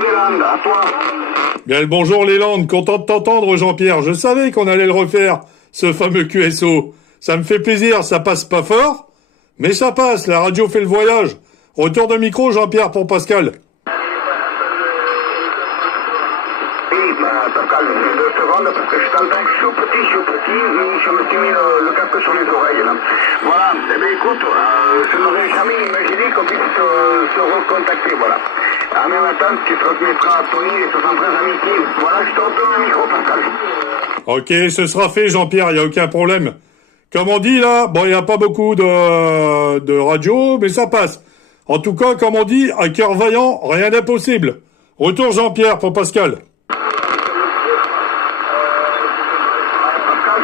des Landes, à toi. Bien le bonjour les Landes, content de t'entendre Jean-Pierre. Je savais qu'on allait le refaire, ce fameux QSO. Ça me fait plaisir, ça passe pas fort, mais ça passe, la radio fait le voyage. Retour de micro Jean-Pierre pour Pascal. Oui, Pascal, 2 secondes, parce que je t'entends tout petit, je me suis mis le casque sur les oreilles, là. Voilà, eh bien écoute, je n'aurais jamais imaginé qu'on puisse se recontacter, voilà. En même temps, tu transmettras à Tony et 73 amitiés. Voilà, je te retourne le micro, Pascal. Ok, ce sera fait Jean-Pierre, il n'y a aucun problème. Comme on dit là, bon, il n'y a pas beaucoup de radio, mais ça passe. En tout cas, comme on dit, à cœur vaillant, rien n'est possible. Retour Jean-Pierre pour Pascal. Pascal,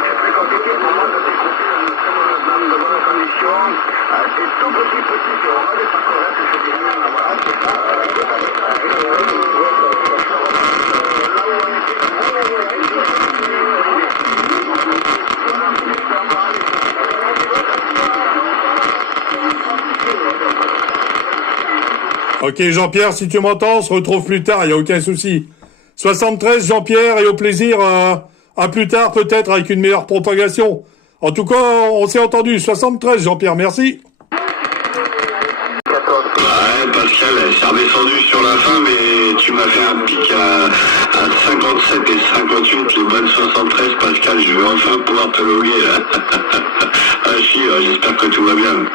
c'est très compliqué pour moi de t'écouter dans de bonnes conditions. C'est tout petit, tu auras des parcours que je dis. Voilà, c'est ça. Ok Jean-Pierre, si tu m'entends, on se retrouve plus tard, il n'y a aucun souci. 73 Jean-Pierre, et au plaisir, à plus tard peut-être avec une meilleure propagation. En tout cas, on s'est entendu. 73 Jean-Pierre, merci. Ouais, Pascal, c'est redescendu sur la fin, mais tu m'as fait un pic à 57 et 58, les bonnes 73, Pascal, je vais enfin pouvoir te loguer, là. Ah si, j'espère que tout va bien.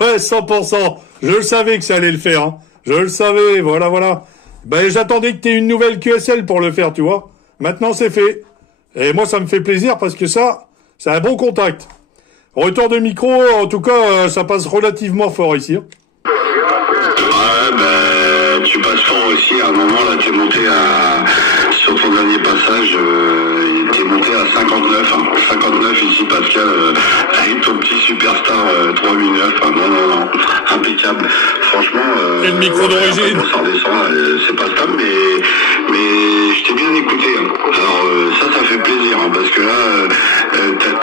Ouais, 100%. Je le savais que ça allait le faire. Hein. Je le savais, voilà. Ben, j'attendais que tu aies une nouvelle QSL pour le faire, tu vois. Maintenant, c'est fait. Et moi, ça me fait plaisir parce que ça, c'est un bon contact. Retour de micro, en tout cas, ça passe relativement fort ici. Hein. Ouais, ben, tu passes fort aussi. À un moment, là, t'es monté sur ton dernier passage, t'es monté à 59. Hein. 59 ici, Pascal, avec ton petit superstar 389. Non. Impeccable. Franchement, et le micro d'origine. Ça redescend, c'est pas stable, mais je t'ai bien écouté. Hein. Alors, ça fait plaisir, hein, parce que là,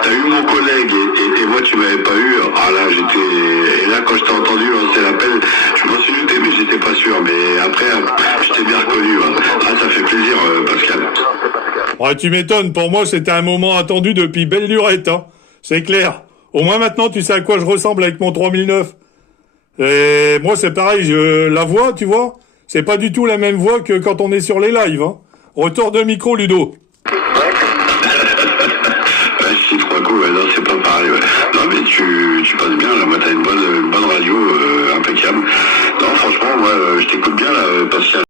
t'as eu mon collègue et moi, tu m'avais pas eu. Ah là, et là, quand je t'ai entendu lancer l'appel, je m'en suis douté, mais j'étais pas sûr. Mais après, je t'ai bien reconnu. Hein. Ah, ça fait plaisir, Pascal. Ouais, tu m'étonnes. Pour moi, c'était un moment attendu depuis belle lurette. Hein. C'est clair. Au moins, maintenant, tu sais à quoi je ressemble avec mon 3009. Et moi, c'est pareil. La voix, tu vois, c'est pas du tout la même voix que quand on est sur les lives. Hein. Retour de micro, Ludo. Ouais, c'est trop cool. Ouais, non, c'est pas pareil. Ouais. Non, mais tu passes bien. Là, moi, t'as une bonne radio, impeccable. Non, franchement, moi, je t'écoute bien, là, Pascal.